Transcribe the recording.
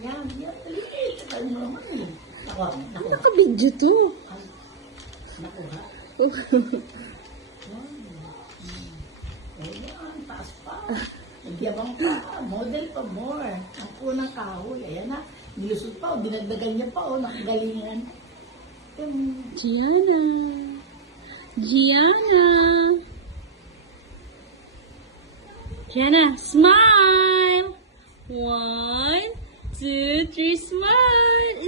Yan. Tagal mo naman eh. Naku. Naka-video to. Naku ha. Ayan, taas pa. Nagyabang pa. Model pa more. Ang unang kahoy. Ayan na. Nilusot pa. Dinagdagan niya pa. Nakagalingan. Gianna. Gianna, smile. 1, 2, 3, smile.